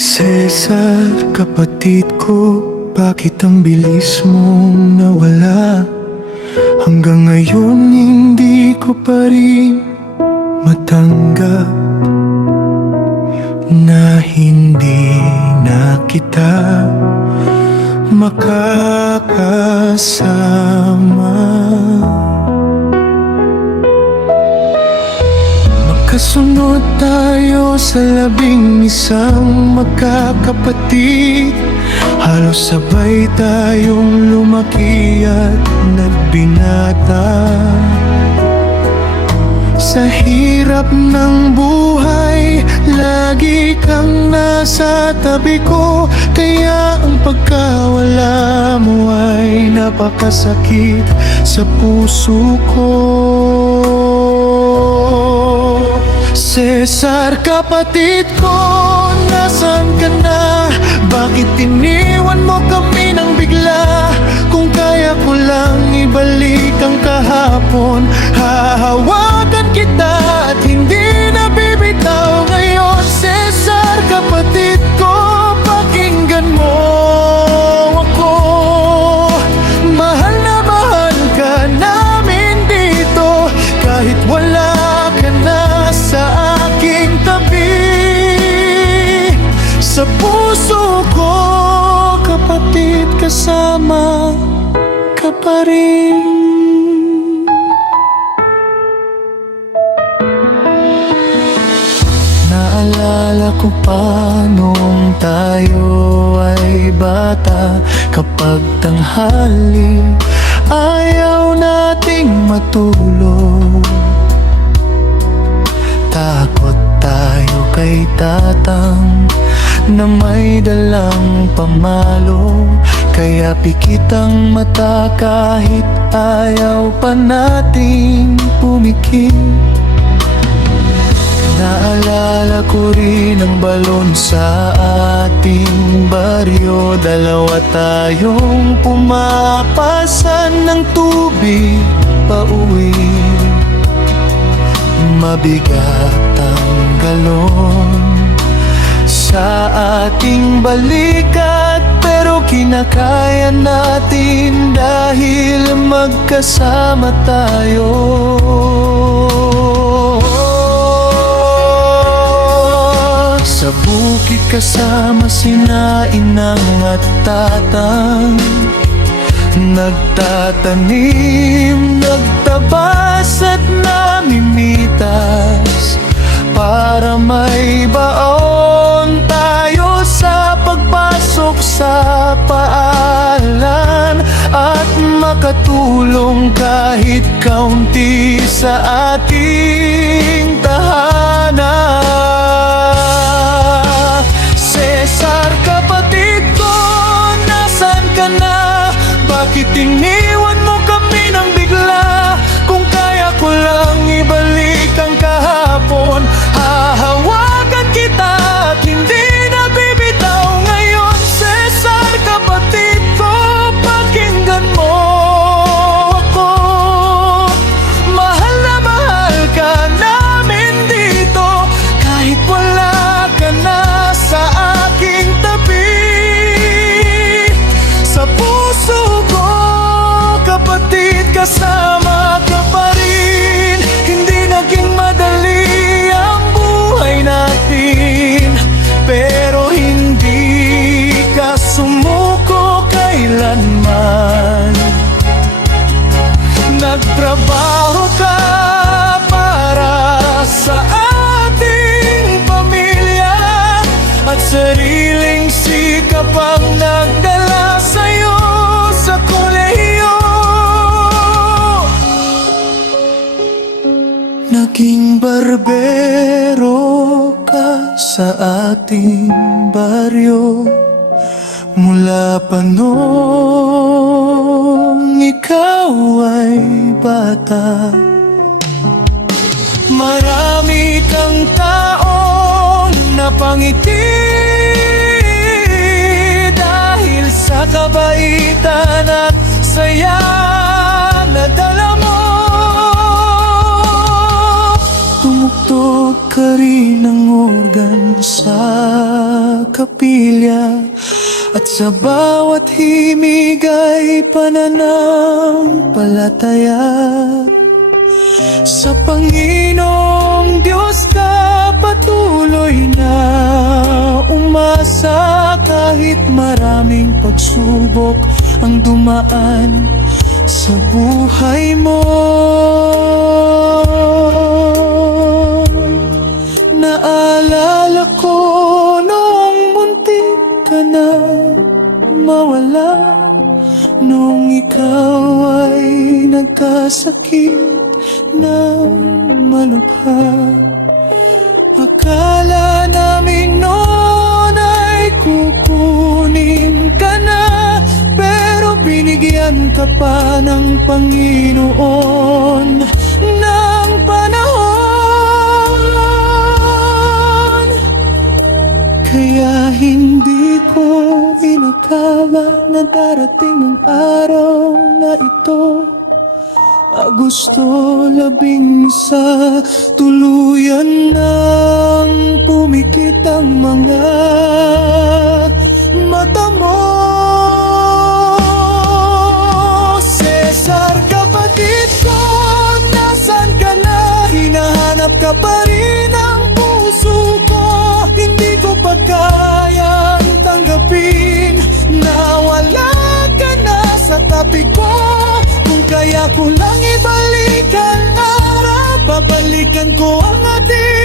Cesar, kapatid ko, bakit ang bilis mong nawala? Hanggang ngayon hindi ko pa rin matanggap na hindi na kita makakasama. Magkasunod tayo sa 11 magkakapatid. Halos sabay tayong lumaki at nagbinata. Sa hirap ng buhay, lagi kang nasa tabi ko. Kaya ang pagkawala mo ay napakasakit sa puso ko. Cesar, kapatid ko, nasan ka na? Bakit iniwan mo kami nang bigla? Kung kaya ko lang ibalik ang kahapon, hahawakan kita at hindi na bibitaw ngayon. Cesar, kapatid ko, pakinggan mo ako. Mahal na mahal ka namin dito, kahit wala ka na sa aking tabi. Sa puso ko, kapatid, kasama ka pa rin. Naalala ko pa nung tayo ay bata, kapag tanghali ayaw nating matulog. Takot tayo kay tatang na may dalang pamalo, kaya pikit ang mata kahit ayaw pa nating pumikit. Naalala ko rin ang balon sa ating baryo, dalawa tayong pumapasan ng tubig pauwi. Mabigat ang galon sa ating balikat, pero kinakaya natin dahil magkasama tayo. Sa bukid kasama sina inang at tatang, nagtatanim, nagtabas at namimitas, para may baon tayo sa pagpasok sa paalan, at makatulong kahit kaunti sa ating tahanan. Cesar, kapatid ko, nasan ka na? Bakit iniwan mo kami nang bigla? Kung kaya ko lang ibalik ang kahapon, hahawakan kita at hindi na bibitaw ngayon. Cesar, kapatid ko, pakinggan mo ako. Mahal na mahal ka namin dito, kahit wala ka na sa aking tabi. Sa puso ko, kapatid, kasama ka pa rin. Hindi naging madali ang buhay natin, pero hindi ka sumuko kailanman. Nagtrabaho ka para sa ating pamilya, at sariling sikap ang nagdala sa'yo sa kolehiyo. Naging barbero ka sa ating baryo, mula pa noong ikaw ay bata. Marami kang taong napangiti dahil sa kabaitan at saya na dala mo. Tumugtog ka rin ng organ sa kapilya, at sa bawat himig ay pananampalataya. Sa Panginoong Diyos ka patuloy na umasa, kahit maraming pagsubok ang dumaan sa buhay mo. Naalala ko noong muntik ka na mawala, noong ikaw ay nagkasakit na malubha. Akala namin noon ay kukunin ka na, pero binigyan ka pa ng Panginoon ng panahon. Kaya hindi ko inakala na darating ang araw na ito. Agosto 11, tuluyan nang pumikit ang mga mata mo. Cesar, kapatid ko, nasan ka na? Hinahanap ka pa rin ang puso ko. Hindi ko pa kayang tanggapin na wala ka na sa tabi ko. Kaya ko lang ibalik ang araw, babalikan ko ang ating